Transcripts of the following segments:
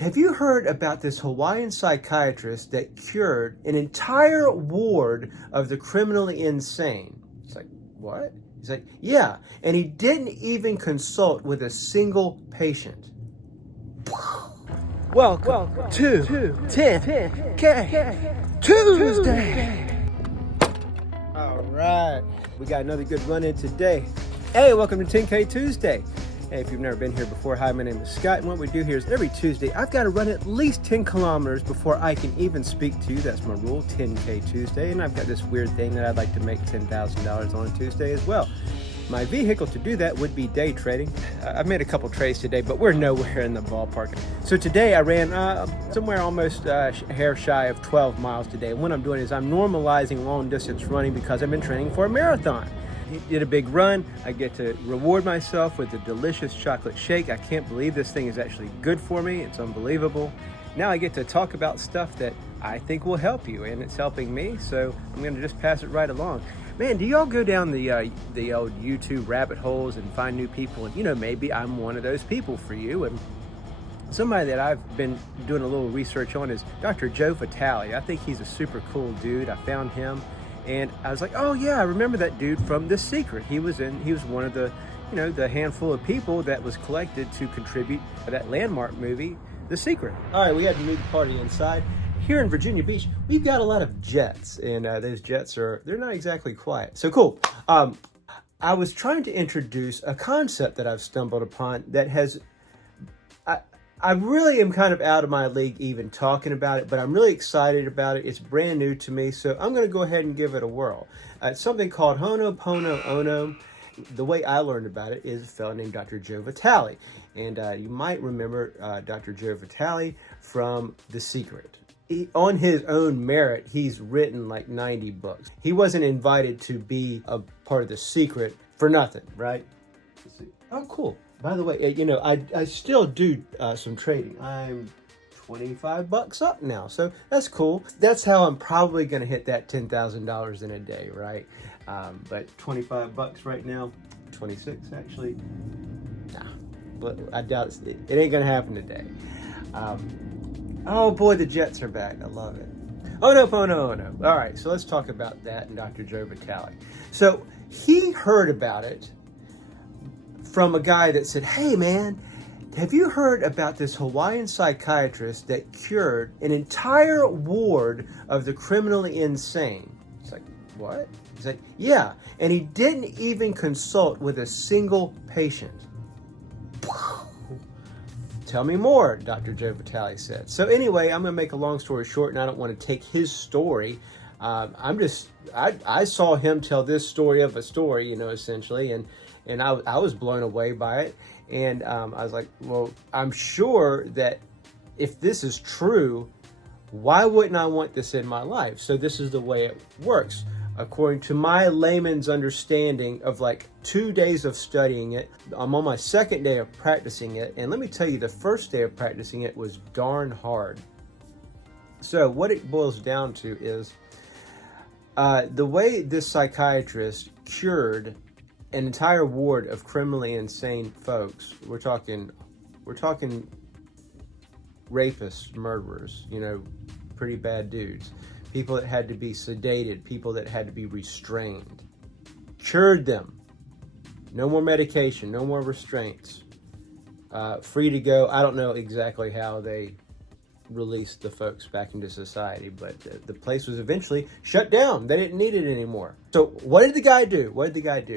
have you heard about this Hawaiian psychiatrist that cured an entire ward of the criminally insane? It's like, what? He's like, yeah, and he didn't even consult with a single patient. Welcome to 10kTuesday. All right, we got another good run in today. Hey, welcome to 10kTuesday. Hey, if you've never been here before, hi, my name is Scott, and what we do here is every Tuesday, I've got to run at least 10 kilometers before I can even speak to you. That's my rule, 10kTuesday, and I've got this weird thing that I'd like to make $10,000 on Tuesday as well. My vehicle to do that would be day trading. I've made a couple trades today, but we're nowhere in the ballpark. So today I ran somewhere almost a hair shy of 12 miles today. And what I'm doing is I'm normalizing long distance running because I've been training for a marathon. Did a big run. I get to reward myself with a delicious chocolate shake. I can't believe this thing is actually good for me. It's unbelievable. Now I get to talk about stuff that I think will help you, and it's helping me, so I'm gonna just pass it right along. Man, do y'all go down the old YouTube rabbit holes and find new people? And maybe I'm one of those people for you. And somebody that I've been doing a little research on is Dr. Joe Vitale. I think he's a super cool dude. I found him and I was like, oh yeah, I remember that dude from The Secret. He was one of the, the handful of people that was collected to contribute to that landmark movie, The Secret. All right, we had a meet party inside. Here in Virginia Beach, we've got a lot of jets, and those jets they're not exactly quiet. So cool. I was trying to introduce a concept that I've stumbled upon that has, I really am kind of out of my league even talking about it, but I'm really excited about it. It's brand new to me, so I'm going to go ahead and give it a whirl. It's something called Ho'oponopono. The way I learned about it is a fellow named Dr. Joe Vitale, and you might remember Dr. Joe Vitale from The Secret. On his own merit, he's written like 90 books. He wasn't invited to be a part of The Secret for nothing, right? Let's see. Oh, cool. By the way, I still do some trading. I'm 25 bucks up now, so that's cool. That's how I'm probably going to hit that $10,000 in a day, right? But 25 bucks right now, 26 actually. Nah, but I doubt it ain't going to happen today. Oh boy, the Jets are back. I love it. Oh no. All right, so let's talk about that and Dr. Joe Vitale. So he heard about it from a guy that said, hey man, have you heard about this Hawaiian psychiatrist that cured an entire ward of the criminally insane? It's like, what? He's like, yeah, and he didn't even consult with a single patient. Tell me more, Dr. Joe Vitale said. So anyway, I'm going to make a long story short, and I don't want to take his story. I saw him tell this story of a story, essentially, and I was blown away by it. And I was like, well, I'm sure that if this is true, why wouldn't I want this in my life? So this is the way it works. According to my layman's understanding of like 2 days of studying it, I'm on my second day of practicing it. And let me tell you, the first day of practicing it was darn hard. So what it boils down to is the way this psychiatrist cured an entire ward of criminally insane folks. We're talking rapists, murderers, pretty bad dudes. People that had to be sedated, people that had to be restrained. Cured them. No more medication, no more restraints. Free to go. I don't know exactly how they released the folks back into society, but the place was eventually shut down. They didn't need it anymore. So what did the guy do?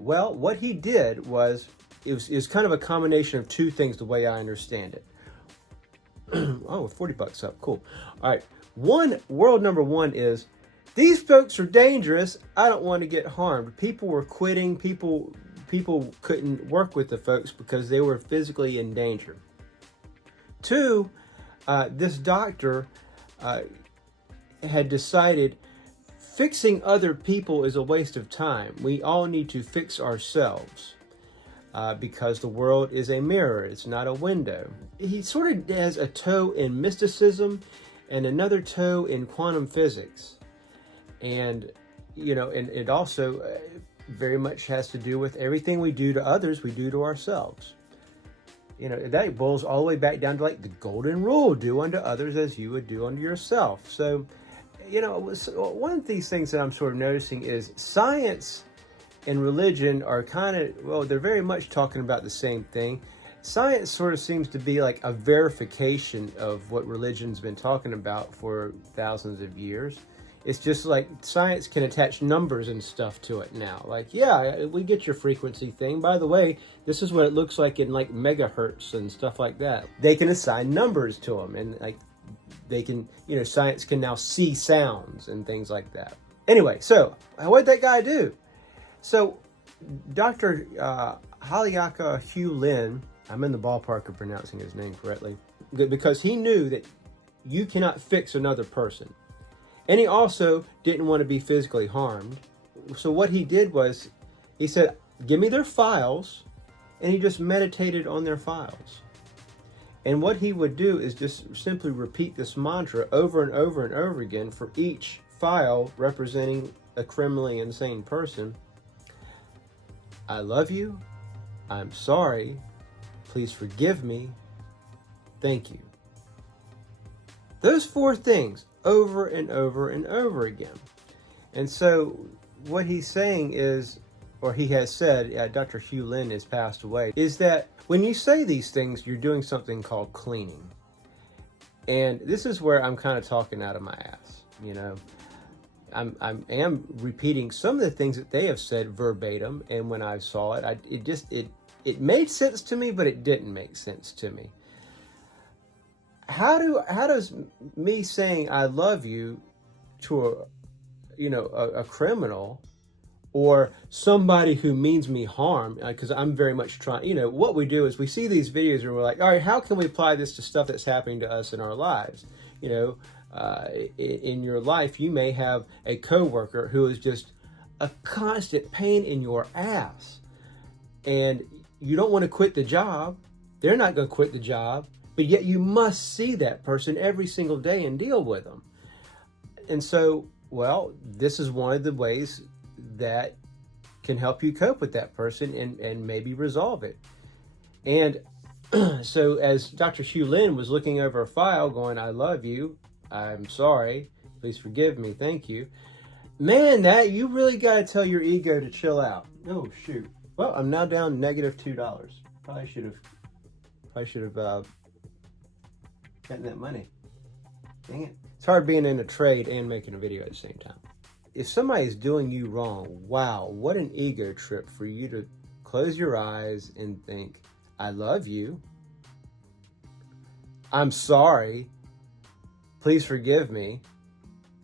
Well, what he did was, it was kind of a combination of two things the way I understand it. Oh, 40 bucks up. Cool. All right. World number one is, these folks are dangerous. I don't want to get harmed. People were quitting. People couldn't work with the folks because they were physically in danger. Two, this doctor had decided fixing other people is a waste of time. We all need to fix ourselves because the world is a mirror. It's not a window. He sort of has a toe in mysticism and another toe in quantum physics. And, and it also very much has to do with everything we do to others, we do to ourselves. You know, that boils all the way back down to like the golden rule: do unto others as you would do unto yourself. So, you know, one of these things that I'm sort of noticing is science and religion are kind of, well, they're very much talking about the same thing. Science sort of seems to be like a verification of what religion's been talking about for thousands of years. It's just like science can attach numbers and stuff to it now. Like, yeah, we get your frequency thing. By the way, this is what it looks like in like megahertz and stuff like that. They can assign numbers to them, and like they can, you know, science can now see sounds and things like that. Anyway, so what'd that guy do? So Dr. Haliaka Hugh Lin, I'm in the ballpark of pronouncing his name correctly, because he knew that you cannot fix another person. And he also didn't want to be physically harmed. So what he did was, he said, give me their files, and he just meditated on their files. And what he would do is just simply repeat this mantra over and over and over again for each file representing a criminally insane person. I love you. I'm sorry. Please forgive me. Thank you. Those 4 things over and over and over again. And so what he's saying is, or he has said, Dr. Hugh Lin has passed away, is that when you say these things, you're doing something called cleaning. And this is where I'm kind of talking out of my ass, you know. I am repeating some of the things that they have said verbatim, and when I saw it, it made sense to me, but it didn't make sense to me. How does me saying I love you to a criminal or somebody who means me harm, because I'm very much trying, you know, what we do is we see these videos and we're like, all right, how can we apply this to stuff that's happening to us in our lives? You know, in your life, you may have a coworker who is just a constant pain in your ass, and you don't want to quit the job. They're not going to quit the job, but yet you must see that person every single day and deal with them. And so, well, this is one of the ways that can help you cope with that person and maybe resolve it. And so as Dr. Hugh Lin was looking over a file going, I love you, I'm sorry, please forgive me, thank you. Man, that you really got to tell your ego to chill out. Oh, shoot. Well, I'm now down -$2. Probably should have gotten that money. Dang it. It's hard being in a trade and making a video at the same time. If somebody's doing you wrong, wow, what an ego trip for you to close your eyes and think, I love you, I'm sorry, please forgive me,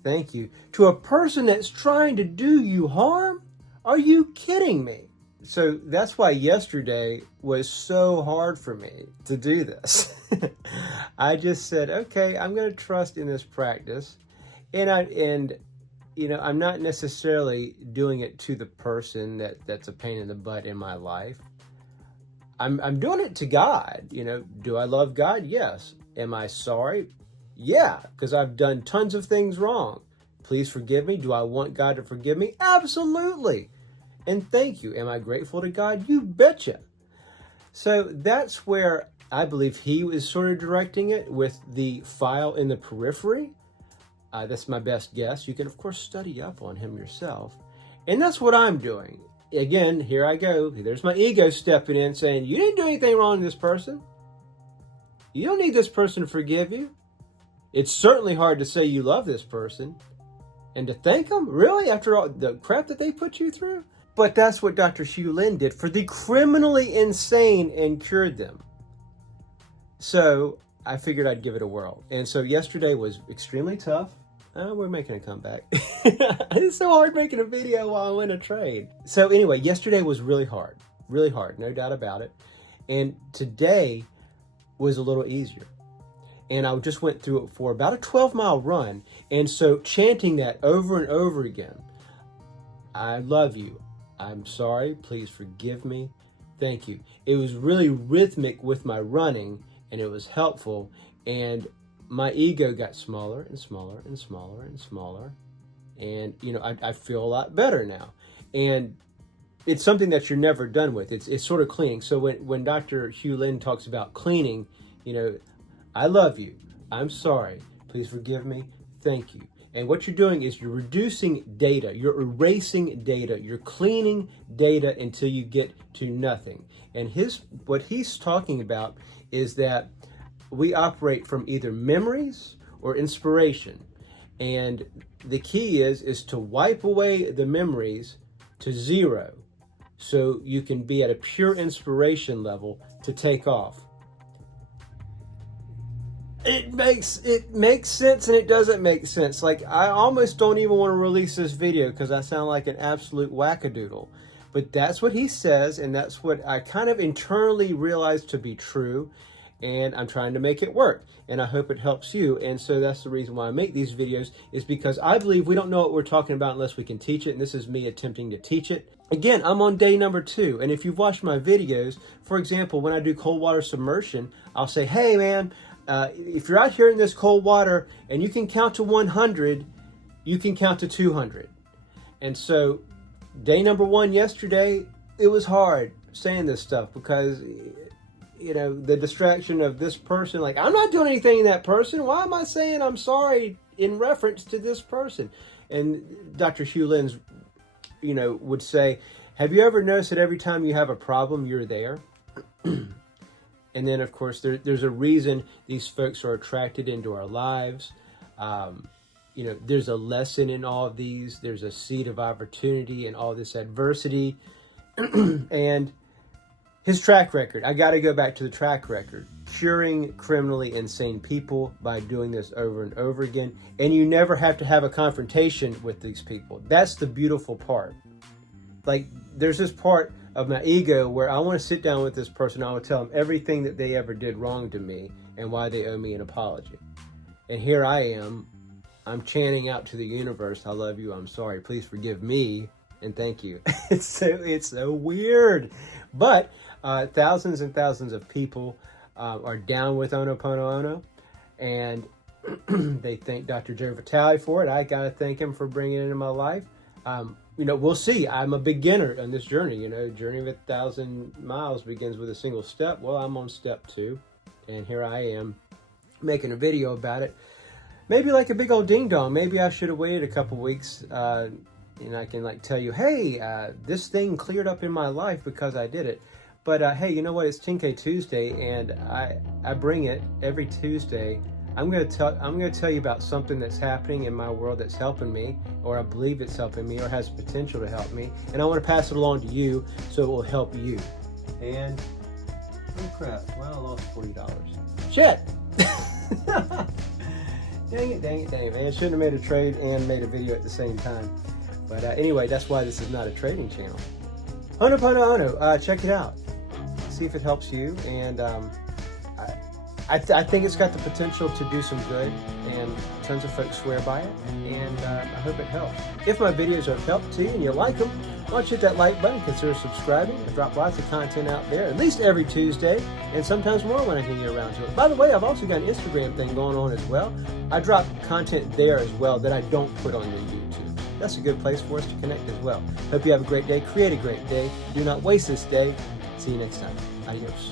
thank you, to a person that's trying to do you harm? Are you kidding me? So that's why yesterday was so hard for me to do this. I just said, okay, I'm going to trust in this practice. And you know, I'm not necessarily doing it to the person that's a pain in the butt in my life. I'm doing it to God. You know, do I love God? Yes. Am I sorry? Yeah, because I've done tons of things wrong. Please forgive me. Do I want God to forgive me? Absolutely. And thank you. Am I grateful to God? You betcha. So that's where I believe he was sort of directing it with the file in the periphery. That's my best guess. You can, of course, study up on him yourself. And that's what I'm doing. Again, here I go. There's my ego stepping in saying, you didn't do anything wrong to this person. You don't need this person to forgive you. It's certainly hard to say you love this person and to thank them, really, after all the crap that they put you through. But that's what Dr. Hugh Lin did for the criminally insane and cured them. So I figured I'd give it a whirl. And so yesterday was extremely tough. We're making a comeback. It's so hard making a video while I'm in a trade. So anyway, yesterday was really hard, no doubt about it. And today was a little easier. And I just went through it for about a 12-mile run. And so chanting that over and over again, I love you, I'm sorry, please forgive me, thank you. It was really rhythmic with my running, and it was helpful. And my ego got smaller and smaller and smaller and smaller. And, you know, I feel a lot better now. And it's something that you're never done with. It's sort of cleaning. So when Dr. Hugh Lin talks about cleaning, you know, I love you. I'm sorry. Please forgive me. Thank you. And what you're doing is you're reducing data. You're erasing data. You're cleaning data until you get to nothing. And what he's talking about is that we operate from either memories or inspiration. And the key is to wipe away the memories to zero so you can be at a pure inspiration level to take off. It makes sense and it doesn't make sense. Like, I almost don't even want to release this video because I sound like an absolute wackadoodle. But that's what he says, and that's what I kind of internally realized to be true. And I'm trying to make it work, and I hope it helps you. And so that's the reason why I make these videos, is because I believe we don't know what we're talking about unless we can teach it, and this is me attempting to teach it. Again, I'm on day number 2, and if you've watched my videos, for example, when I do cold water submersion, I'll say, hey man, if you're out here in this cold water and you can count to 100, you can count to 200. And so day number 1 yesterday, it was hard saying this stuff because, you know, the distraction of this person, like, I'm not doing anything to that person. Why am I saying I'm sorry in reference to this person? And Dr. Hugh Lin's, you know, would say, have you ever noticed that every time you have a problem, you're there? And then, of course, there's a reason these folks are attracted into our lives. You know, there's a lesson in all of these. There's a seed of opportunity in all this adversity. And his track record, I got to go back to the track record. Curing criminally insane people by doing this over and over again. And you never have to have a confrontation with these people. That's the beautiful part. Like, there's this part of my ego where I want to sit down with this person. I will tell them everything that they ever did wrong to me and why they owe me an apology. And here I am. I'm chanting out to the universe, I love you, I'm sorry, please forgive me, and thank you. It's so weird. But thousands and thousands of people are down with Ho'oponopono, and they thank Dr. Joe Vitale for it. I got to thank him for bringing it into my life. You know, we'll see. I'm a beginner on this journey. You know, journey of 1,000 miles begins with a single step. Well, I'm on step 2, and here I am making a video about it. Maybe like a big old ding dong. Maybe I should have waited a couple weeks, and I can like tell you, hey, this thing cleared up in my life because I did it. But hey, you know what? It's 10K Tuesday, and I bring it every Tuesday. I'm gonna tell you about something that's happening in my world that's helping me, or I believe it's helping me, or has potential to help me, and I want to pass it along to you so it will help you. And oh crap! Well, I lost $40. Shit! Dang it, man. I shouldn't have made a trade and made a video at the same time. But anyway, that's why this is not a trading channel. Ho'oponopono, check it out. See if it helps you. And I think it's got the potential to do some good, and tons of folks swear by it, and I hope it helps. If my videos have helped to you and you like them, why don't you hit that like button, consider subscribing. I drop lots of content out there, at least every Tuesday, and sometimes more when I can get around to it. By the way, I've also got an Instagram thing going on as well. I drop content there as well that I don't put on the YouTube. That's a good place for us to connect as well. Hope you have a great day. Create a great day. Do not waste this day. See you next time. Adios.